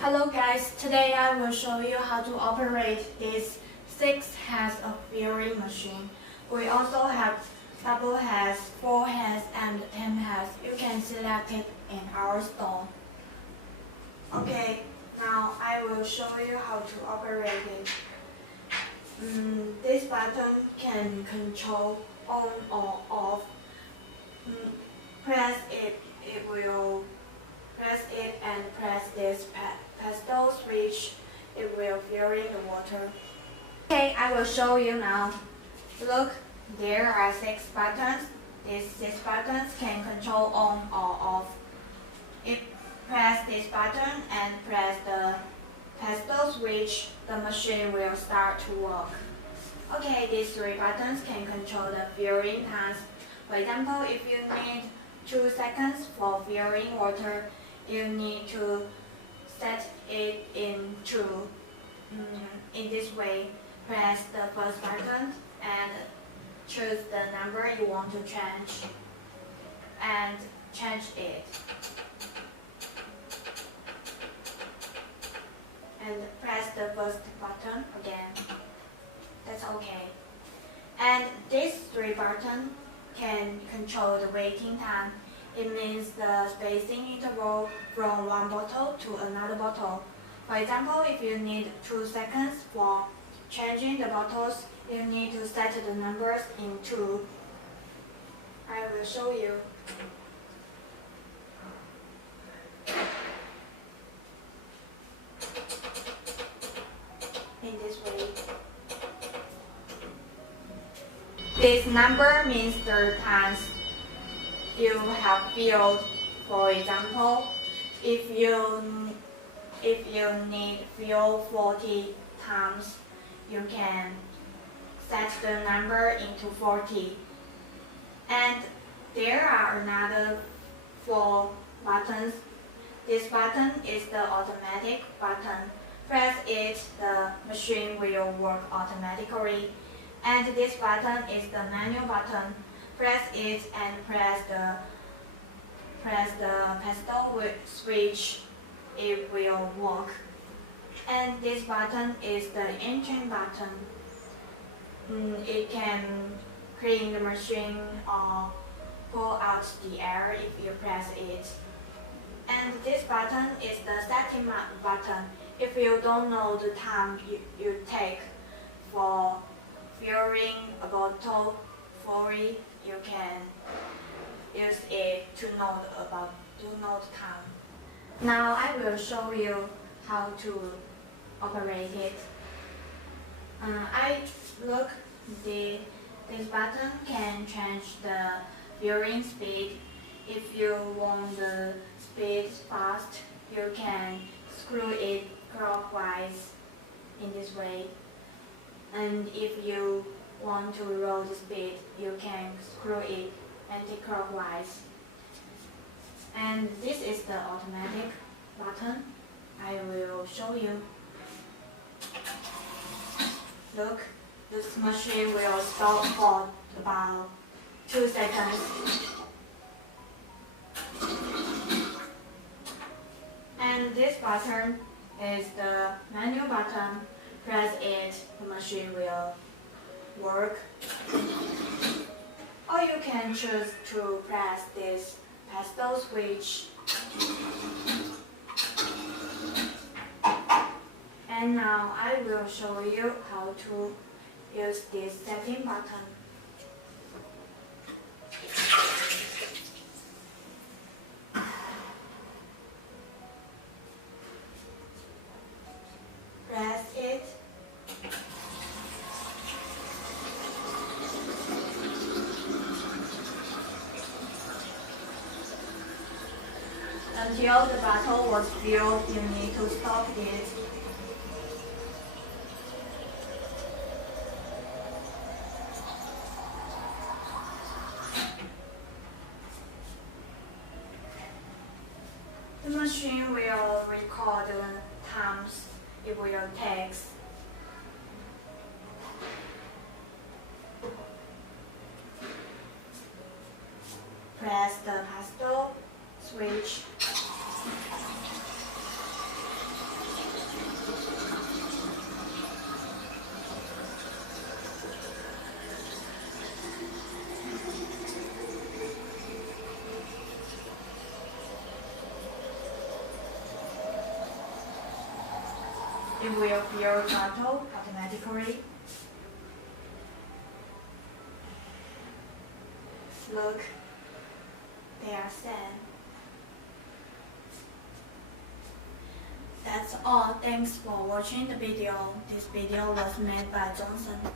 Hello guys, today I will show you how to operate this 6 heads of viewing machine. We also have double heads, 4 heads and 10 heads. You can select it in our store. Okay, now I will show you how to operate it. This button can control on or off. Press it, it will press it and press this pedal switch, it will fill in the water. Okay, I will show you now. Look, there are 6 buttons. These 6 buttons can control on or off. If press this button and press the pedal switch, the machine will start to work. Okay, these 3 buttons can control the filling times. For example, if you need 2 seconds for filling water, you need to set it into in this way. Press the first button and choose the number you want to change and change it. And press the first button again. That's okay. And these 3 buttons can control the waiting time. It means the spacing interval from one bottle to another bottle. For example, if you need 2 seconds for changing the bottles, you need to set the numbers in 2. I will show you. In this way. This number means the times you have filled. For example, if you need fill 40 times, you can set the number into 40. And there are another 4 buttons. This button is the automatic button. Press it, the machine will work automatically. And this button is the manual button. Press it and press the pedal switch, it will work. And this button is the engine button. It can clean the machine or pull out the air if you press it. And this button is the setting button. If you don't know the time you take for filling a bottle fully, you can use it to know the time. Now I will show you how to operate it. This button can change the filling speed. If you want the speed fast, you can screw it clockwise in this way. And if you want to roll the speed, you can screw it anti-clockwise. And this is the automatic button. I will show you. Look, this machine will stop for about 2 seconds. And this button is the manual button. Press it, the machine will work. Or you can choose to press this pedal switch. And now I will show you how to use this setting button. Press it. Until the bottle was filled, you need to stop it. The machine will record the times it will take. Press the pedal switch. it will fill bottle automatically. Look, they are set. That's all. Thanks for watching the video. This video was made by Zonesun.